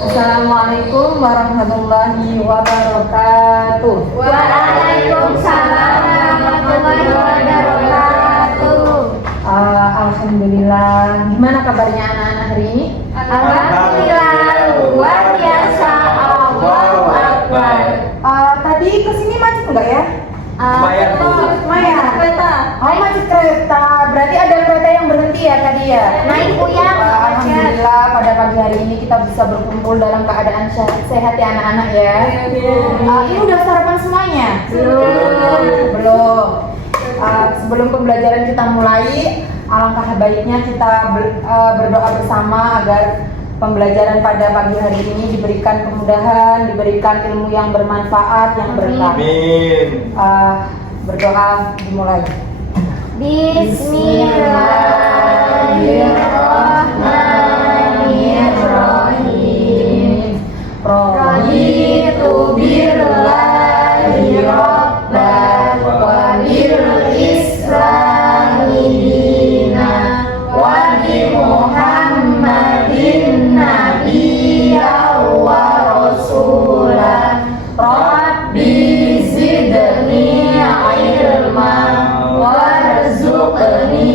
Assalamualaikum warahmatullahi wabarakatuh. Waalaikumsalam warahmatullahi wabarakatuh. Alhamdulillah. Gimana kabarnya anak-anak hari ini? Alhamdulillah, luar biasa. Allahu Akbar. Tadi kesini macet enggak ya? Lumayan. Kereta. Oh, macet kereta. Berarti ada kereta yang berhenti ya tadi ya? Naik Uyang. Alhamdulillah pada pagi hari ini kita bisa berkumpul dalam keadaan sehat ya anak-anak ya. Ini udah sarapan semuanya? Belum. Sebelum pembelajaran kita mulai, alangkah baiknya kita berdoa bersama agar pembelajaran pada pagi hari ini diberikan kemudahan, diberikan ilmu yang bermanfaat, yang berkah. Amin. Berdoa dimulai. Bismillahirrahmanirrahim. Raditu billahi rabban wa bil islami dinan wa bi Muhammadin nabiyyan wa rasulan. Rabbi zidni ilman warzuqni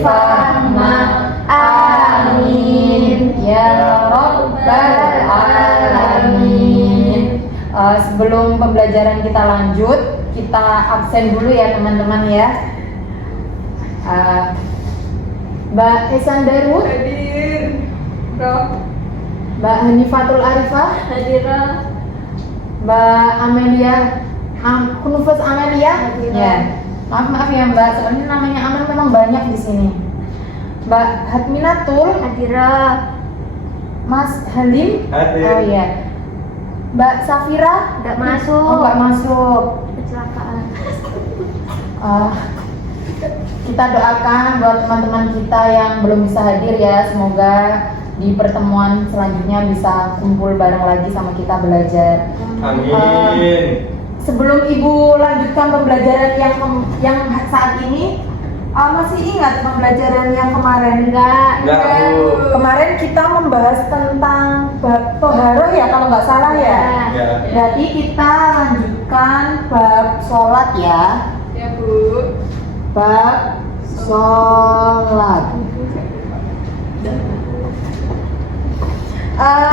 fahma. Amin ya rabbal alamin. Sebelum pembelajaran kita lanjut, kita absen dulu ya teman-teman ya. Mbak Esan Darwood, Hadir. Mbak Hanifatul Arifah, Hadirah. Mbak Amelia, Kunufus Amelia. Ya. Maaf ya Mbak, soalnya namanya Amel memang banyak di sini. Mbak Hatminatul, Hadirah. Mas Halim. Hadir. Oh iya. Mbak Safira Nggak masuk. Oh, nggak masuk. Kecelakaan. Kita doakan buat teman-teman kita yang belum bisa hadir ya, semoga di pertemuan selanjutnya bisa kumpul bareng lagi sama kita belajar. Amin. Sebelum Ibu lanjutkan pembelajaran yang saat ini, masih ingat pembelajaran yang kemarin? Enggak. Enggak, Bu. Kemarin kita membahas tentang bab toharoh ya, kalau nggak salah ya. Ya. Jadi kita lanjutkan bab sholat ya. Ya Bu. Bab sholat.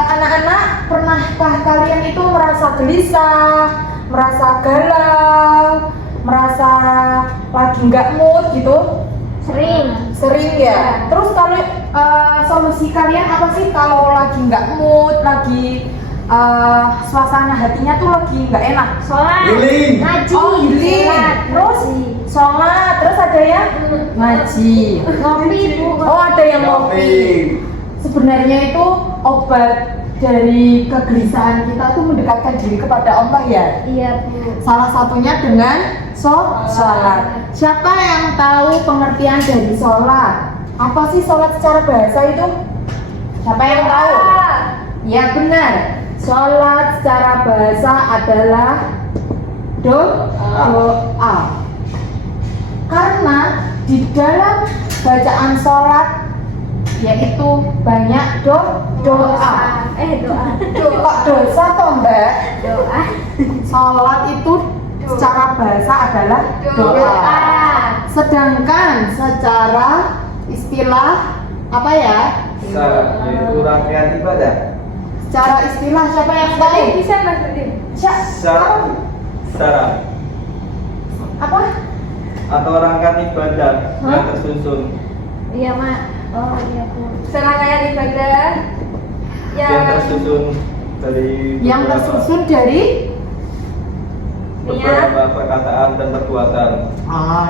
Anak-anak, pernahkah kalian itu merasa gelisah, merasa galau, merasa lagi nggak mood gitu? Sering ya. Terus kalau solusi kalian apa sih kalau lagi nggak mood, lagi suasana hatinya tuh lagi nggak enak? Sholat. Healing. Ngaji. Oh, healing. Terus sholat, terus ada yang ngaji. Ngopi Bu. Oh, ada yang ngopi. Sebenarnya itu obat dari kegelisahan kita tuh mendekatkan diri kepada Allah ya. Iya Bu. Salah satunya dengan sholat. Siapa yang tahu pengertian dari sholat? Apa sih sholat secara bahasa itu? Siapa yang tahu? Ya benar. Sholat secara bahasa adalah doa. Karena di dalam bacaan sholat yaitu banyak doa. Doa. Kok dosa toh Mbak? Doa. Sholat itu secara bahasa adalah doa. Sedangkan secara istilah apa ya? Itu rangkaian ibadah. Secara istilah siapa yang tahu? Bisa Mas Hadir. Secara Apa? atau rangkaian ibadah yang tersusun. Iya Mak. Oh iya Bu. Serangkaian ibadah Yang tersusun dari Yang beberapa- tersusun dari beberapa perkataan dan perbuatan.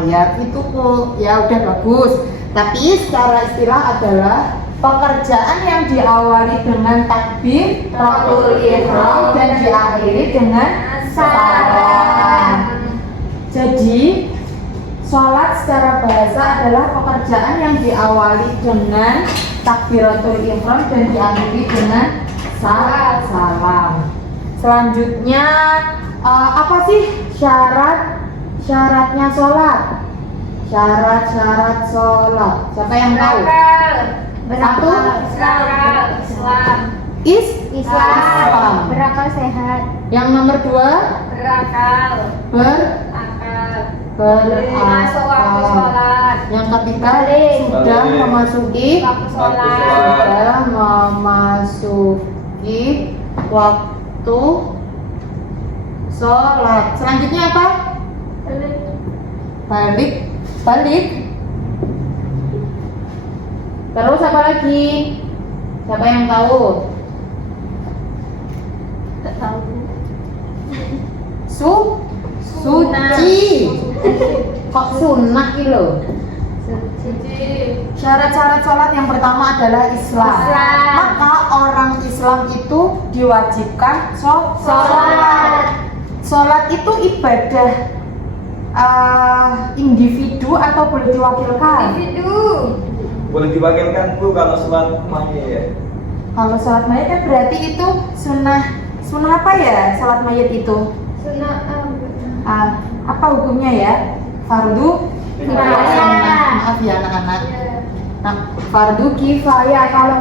ya itu kok. Ya udah bagus. Tapi secara istilah adalah pekerjaan yang diawali dengan takbir, takbiratul ihram dan diakhiri dengan salam. Jadi sholat secara bahasa adalah pekerjaan yang diawali dengan takbiratul ihram dan diakhiri dengan salam. Selanjutnya apa sih syaratnya sholat? Syarat sholat. Siapa yang tahu? Satu. Islam. Is Islam. Berakal sehat. Yang nomor 2 Berakal. berakal. Masuk waktu sholat. Yang ketiga Balik. sudah Balik. memasuki Waktu sholat. sudah memasuki waktu sholat. Selanjutnya apa? Balik. Balik. Terus apa lagi? Siapa yang tahu? Tak tahu. Suci. Kok sunnah gitu loh? Suci. Syarat-syarat sholat yang pertama adalah Islam. Islam. Maka orang Islam itu diwajibkan Sholat. Sholat itu ibadah individu atau boleh diwakilkan? Individu. Boleh diwakilkan Bu kalau sholat mayat ya. Kalau sholat mayat kan berarti itu sunnah apa ya? Sholat mayat itu Sunnah. apa hukumnya ya? Fardu Kifayah. Maaf ya anak-anak. Nah, fardu kifayah. Kalau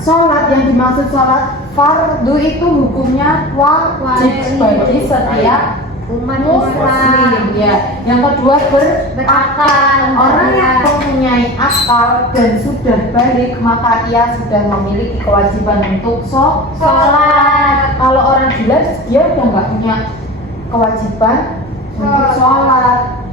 sholat yang dimaksud sholat fardu itu hukumnya wajib bagi setiap Umat muslim ya. Yang kedua berakal. Orang yang mempunyai akal dan sudah balik maka ia sudah memiliki kewajiban untuk sholat. Kalau orang gila dia udah nggak punya kewajiban untuk sholat.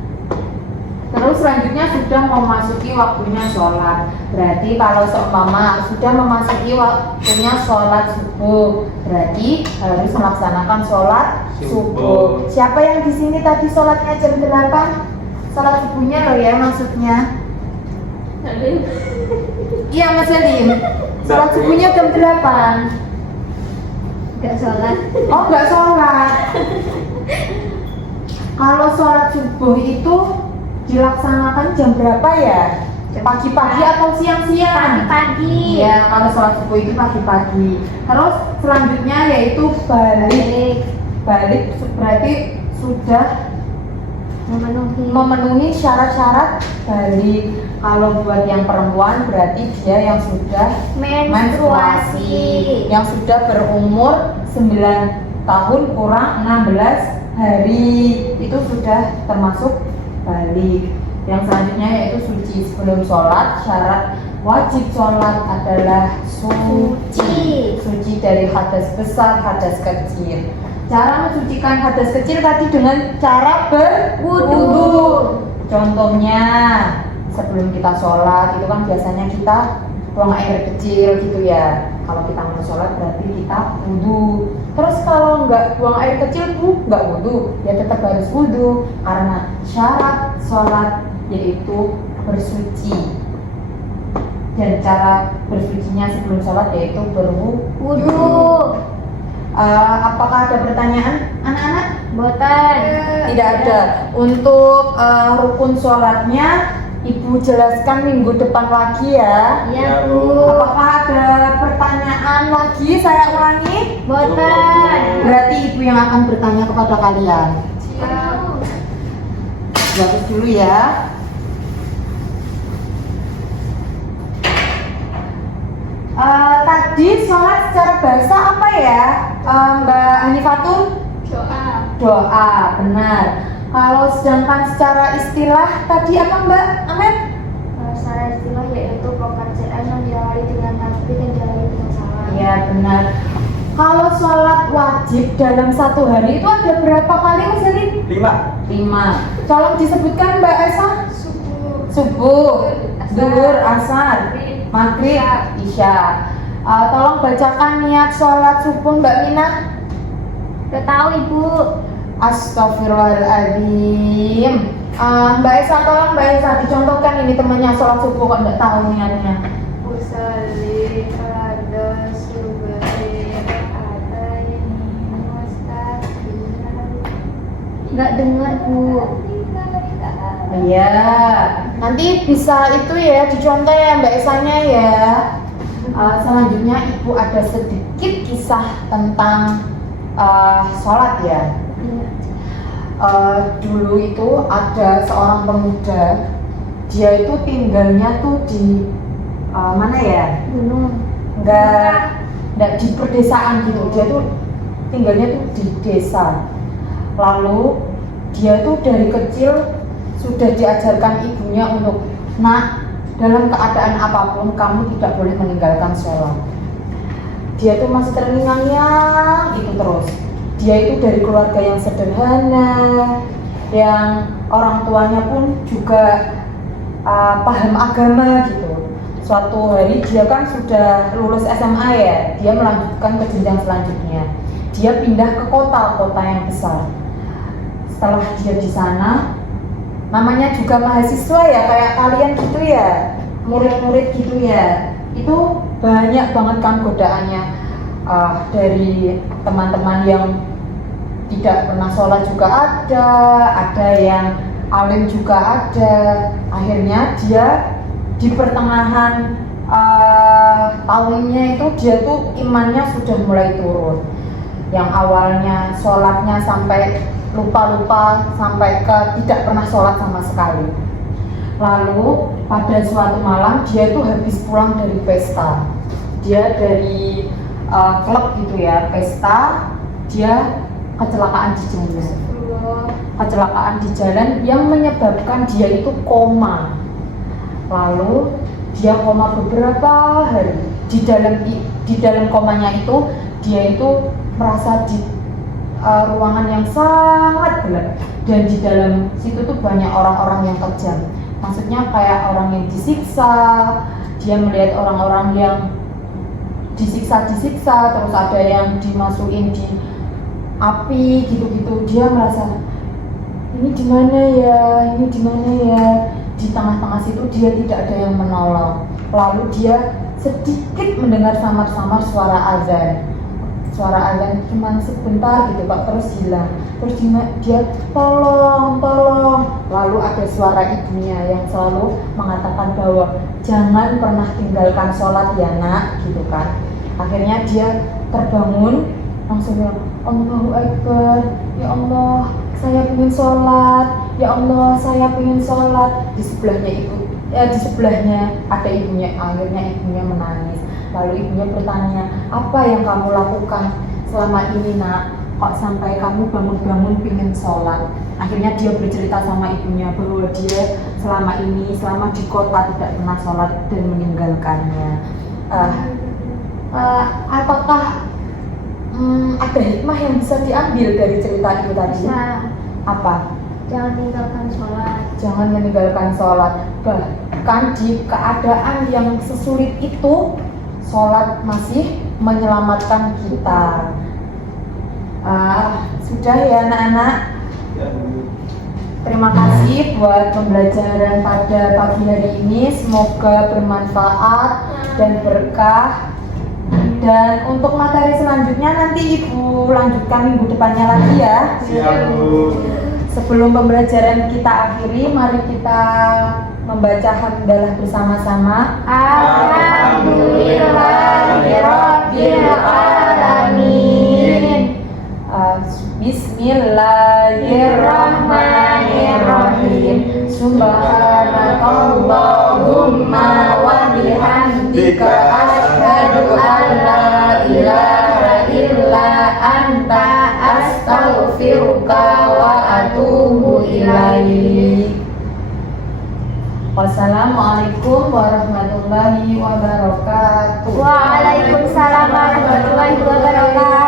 Terus selanjutnya sudah memasuki waktunya sholat. Berarti kalau seumpama sudah memasuki waktunya sholat subuh, berarti harus melaksanakan sholat subuh. Siapa yang di sini tadi sholatnya jam 8? Sholat subuhnya loh ya maksudnya. Iya Mas Salim. Sholat subuhnya jam 8. Gak sholat. Oh nggak sholat. Kalau sholat subuh itu dilaksanakan jam berapa ya? Pagi-pagi atau siang-siang? Pagi. Iya, kalau sholat subuh itu pagi-pagi. Terus selanjutnya yaitu balik. Balik berarti sudah memenuhi syarat-syarat balik. Kalau buat yang perempuan berarti dia yang sudah Menstruasi. yang sudah berumur 9 tahun kurang 16 hari itu sudah termasuk balik. Yang selanjutnya yaitu suci. Sebelum sholat syarat wajib sholat adalah suci. Suci dari hadas besar, hadas kecil. Cara mensucikan hadas kecil tadi dengan cara berwudu. Contohnya sebelum kita sholat itu kan biasanya kita buang air kecil gitu ya. Kalau kita mau sholat berarti kita wudu. Terus kalau nggak buang air kecil nggak wudu, ya tetap harus wudu karena syarat sholat yaitu bersuci. Dan cara bersucinya sebelum sholat yaitu berwudu. Apakah ada pertanyaan anak-anak? Botan. Tidak ada. Untuk rukun sholatnya Ibu jelaskan minggu depan lagi ya. Iya Bu. Apakah ada pertanyaan lagi? Saya ulangi. Botan. Berarti Ibu yang akan bertanya kepada kalian. Siap. Bagus dulu ya. Tadi sholat secara bahasa apa ya, Mbak Hanifatun? Doa. Doa, benar. Kalau sedangkan secara istilah tadi apa Mbak Amet? Secara istilah yaitu pekerjaan yang diawali dengan takbir dan diakhiri dengan salam. Iya benar. Kalau sholat wajib dalam satu hari itu ada berapa kali Mas Eli? 5. Tolong disebutkan Mbak Esa. Subuh, zuhur, asar, maghrib, isya. Tolong bacakan niat sholat subuh Mbak Mina. Gak tahu Ibu. Astagfirullahaladzim. Mbak Esa, tolong Mbak Esa dicontohkan ini temannya sholat subuh kok nggak tahu niatnya. Usalli pada subuhi ada ini mustaqim. Gak dengar Bu. Iya, nanti bisa itu ya dicontoh ya Mbak Esanya ya. Selanjutnya Ibu ada sedikit kisah tentang sholat ya. Dulu itu ada seorang pemuda, dia itu tinggalnya tuh di mana ya? Gunung. Enggak, nggak di perdesaan gitu, dia tuh tinggalnya tuh di desa. Lalu dia tuh dari kecil sudah diajarkan ibunya untuk, nak, dalam keadaan apapun kamu tidak boleh meninggalkan sholat. Dia tuh masih terngiang-ngiang itu terus. Dia itu dari keluarga yang sederhana, yang orang tuanya pun juga paham agama gitu. Suatu hari dia kan sudah lulus SMA ya, dia melanjutkan ke jenjang selanjutnya. Dia pindah ke kota yang besar. Setelah dia di sana, namanya juga mahasiswa ya, kayak kalian gitu ya, murid-murid gitu ya, itu banyak banget kan godaannya, dari teman-teman yang tidak pernah sholat juga ada yang alim juga ada. Akhirnya dia di pertengahan tahunnya itu dia tuh imannya sudah mulai turun, yang awalnya sholatnya sampai lupa-lupa sampai ke tidak pernah sholat sama sekali. Lalu pada suatu malam dia tuh habis pulang dari pesta, dia dari klub gitu ya, pesta, dia kecelakaan di jalan. Kecelakaan di jalan yang menyebabkan dia itu koma. Lalu dia koma beberapa hari. Di dalam komanya itu dia itu merasa di ruangan yang sangat gelap, dan di dalam situ tuh banyak orang-orang yang kejam. Maksudnya kayak orang yang disiksa, dia melihat orang-orang yang disiksa, terus ada yang dimasukin di api gitu-gitu. Dia merasa ini di mana ya. Di tengah-tengah situ dia tidak ada yang menolong. Lalu dia sedikit mendengar samar-samar suara azan cuma sebentar gitu Pak, terus hilang. Terus dia tolong. Lalu ada suara ibunya yang selalu mengatakan bahwa jangan pernah tinggalkan sholat ya nak, gitu kan. Akhirnya dia terbangun, langsung bilang, Allahu Akbar, ya Allah saya pengen sholat, ya Allah saya pengen sholat. Di sebelahnya ada ibunya. Akhirnya ibunya menangis. Lalu ibunya bertanya, apa yang kamu lakukan selama ini nak? Kok sampai kamu bangun-bangun pengen sholat? Akhirnya dia bercerita sama ibunya bahwa dia selama di kota tidak pernah sholat dan meninggalkannya. Apakah ada hikmah yang bisa diambil dari cerita itu tadi? Apa? Jangan tinggalkan sholat. Jangan meninggalkan sholat. Bahkan di keadaan yang sesulit itu, sholat masih menyelamatkan kita. Sudah ya anak-anak. Terima kasih buat pembelajaran pada pagi hari ini. Semoga bermanfaat dan berkah. Dan untuk materi selanjutnya nanti Ibu lanjutkan minggu depannya lagi ya. Siap, Bu. Sebelum pembelajaran kita akhiri, mari kita membaca hamdalah bersama-sama. Alhamdulillahirabbil alamin. Bismillahirrahmanirrahim. Subhanakallahumma wa bihamdika asyhadu an la ilaha illa anta astaghfiruka wa atubu ilaik. Wassalamualaikum warahmatullahi wabarakatuh. Waalaikumsalam warahmatullahi wabarakatuh.